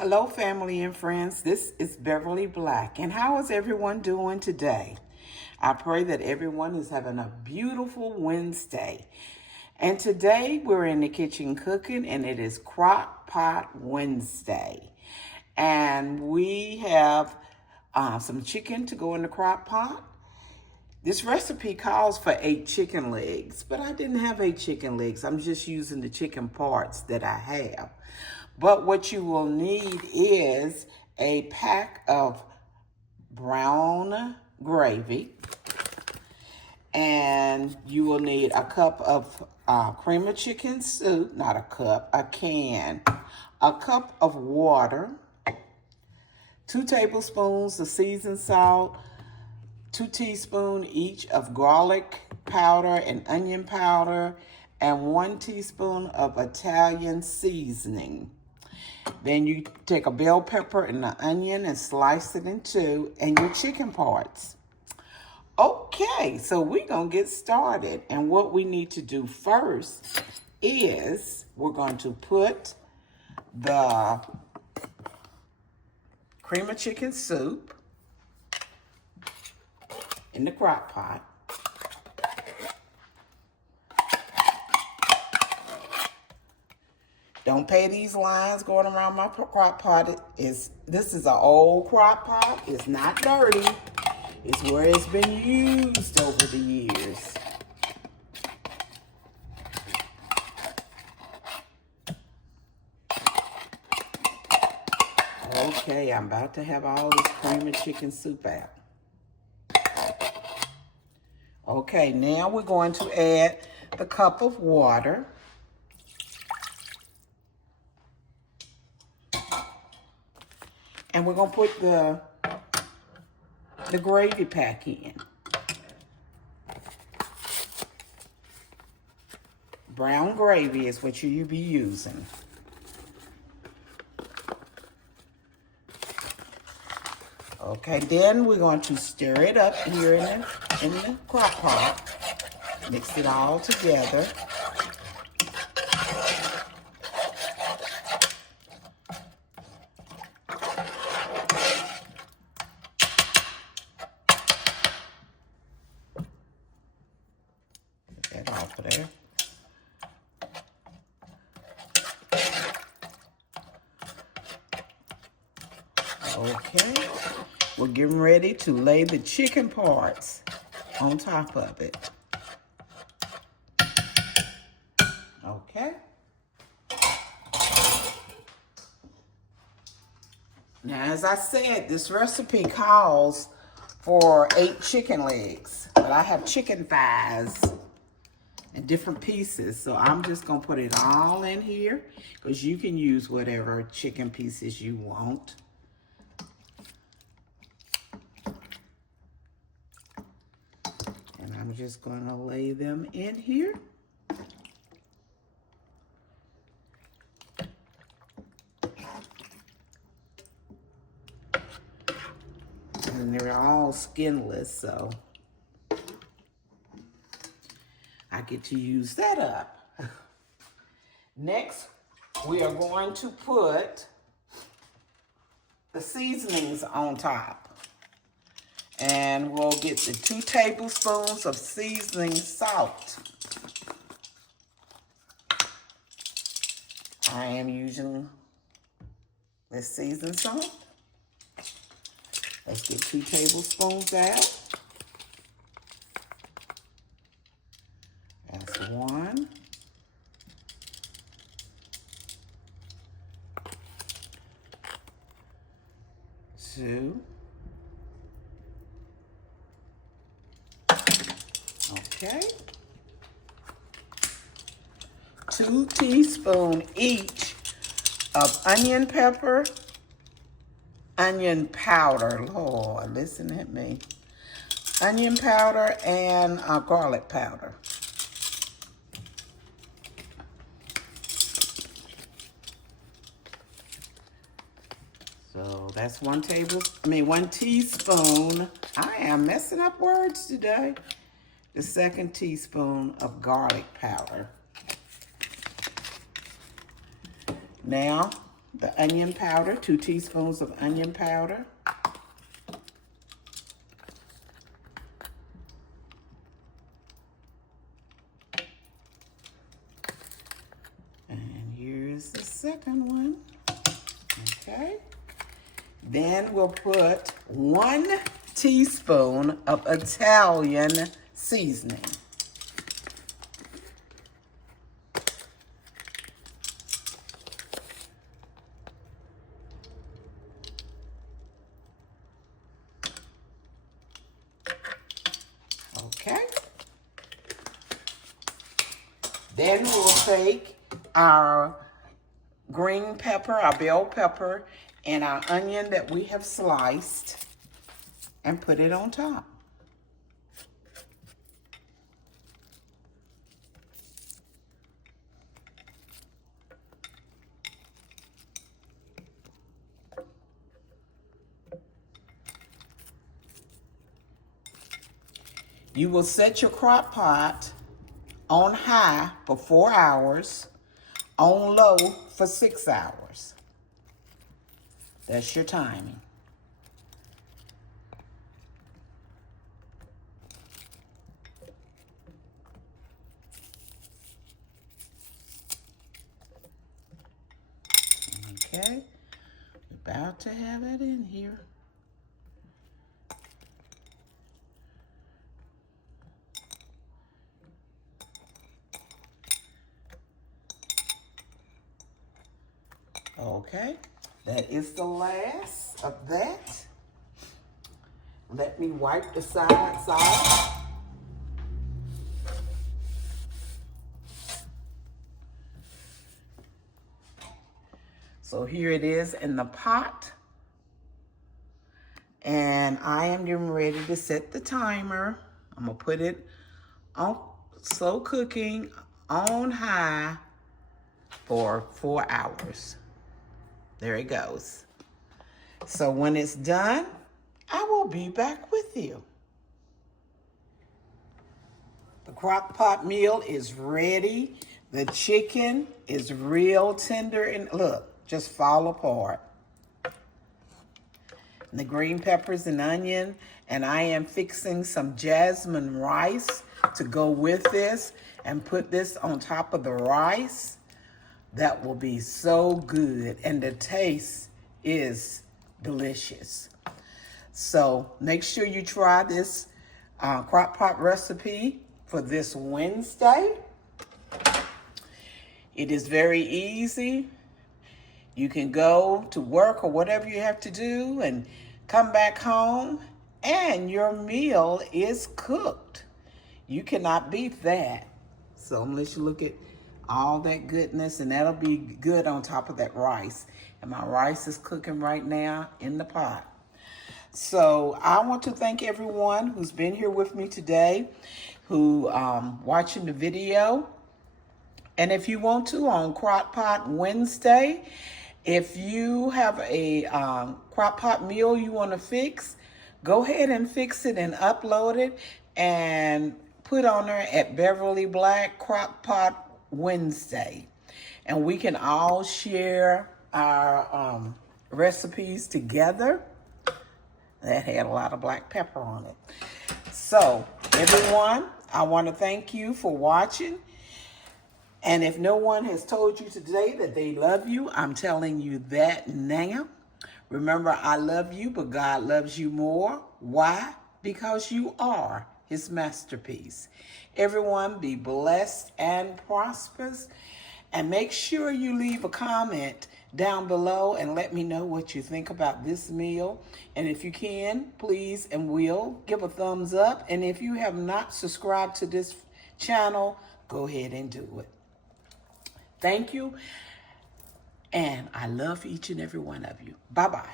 Hello, family and friends. This is Beverly Black. And how is everyone doing today? I pray that everyone is having a beautiful Wednesday. And today we're in the kitchen cooking, and it is Crock Pot Wednesday. And we have some chicken to go in the crock pot. This recipe calls for 8 chicken legs, but I didn't have 8 chicken legs. I'm just using the chicken parts that I have. But what you will need is a pack of brown gravy, and you will need a cup of cream of chicken soup, not a cup, a can, a cup of water, 2 tablespoons of seasoned salt, 2 teaspoons each of garlic powder and onion powder, and 1 teaspoon of Italian seasoning. Then you take a bell pepper and an onion and slice it in 2, and your chicken parts. Okay, so we're going to get started. And what we need to do first is we're going to put the cream of chicken soup in the crock pot. Don't pay these lines going around my crock pot. This is an old crock pot. It's not dirty. It's where it's been used over the years. Okay, I'm about to have all this cream of chicken soup out. Okay, now we're going to add the cup of water. And we're going to put the gravy pack in. Brown gravy is what you'll be using. Okay, then we're going to stir it up here in the crock pot. Mix it all together. Get that off of there. Okay, we're getting ready to lay the chicken parts on top of it. Okay. Now, as I said, this recipe calls for 8 chicken legs, but I have chicken thighs and different pieces, so I'm just gonna put it all in here because you can use whatever chicken pieces you want. And I'm just gonna lay them in here. And they're all skinless, so I get to use that up. Next, we are going to put the seasonings on top. And we'll get the 2 tablespoons of seasoning salt. I am using this seasoned salt. Let's get 2 tablespoons out. That's 1. 2. Okay. 2 teaspoons each of onion pepper, onion powder. Lord, listen at me. Onion powder and garlic powder. So that's 1 teaspoon. I am messing up words today. The 2nd teaspoon of garlic powder. Now, the onion powder, 2 teaspoons of onion powder. And here's the second one. Okay. Then we'll put 1 teaspoon of Italian seasoning. Okay. Then we'll take our green pepper, our bell pepper, and our onion that we have sliced and put it on top. You will set your crock pot on high for 4 hours, on low for 6 hours. That's your timing. Okay, we're about to have it in here. Okay, that is the last of that. Let me wipe the sides off. So here it is in the pot. And I am getting ready to set the timer. I'm gonna put it on slow cooking on high for 4 hours. There it goes. So when it's done, I will be back with you. The crock pot meal is ready. The chicken is real tender and look, just fall apart. And the green peppers and onion, and I am fixing some jasmine rice to go with this and put this on top of the rice. That will be so good, and the taste is delicious. So make sure you try this crock pot recipe for this Wednesday. It is very easy. You can go to work or whatever you have to do and come back home and your meal is cooked. You cannot beat that. So unless you look at all that goodness, and that'll be good on top of that rice. And my rice is cooking right now in the pot. So I want to thank everyone who's been here with me today, who watching the video. And if you want to, on Crock Pot Wednesday, if you have a crock pot meal you want to fix, go ahead and fix it and upload it and put on there at Beverly Black Crock Pot Wednesday. And we can all share our recipes together. That had a lot of black pepper on it. So, everyone, I want to thank you for watching. And if no one has told you today that they love you, I'm telling you that now. Remember, I love you, but God loves you more. Why? Because you are His masterpiece. Everyone, be blessed and prosperous. And make sure you leave a comment down below and let me know what you think about this meal. And if you can, please and will give a thumbs up. And if you have not subscribed to this channel, go ahead and do it. Thank you. And I love each and every one of you. Bye-bye.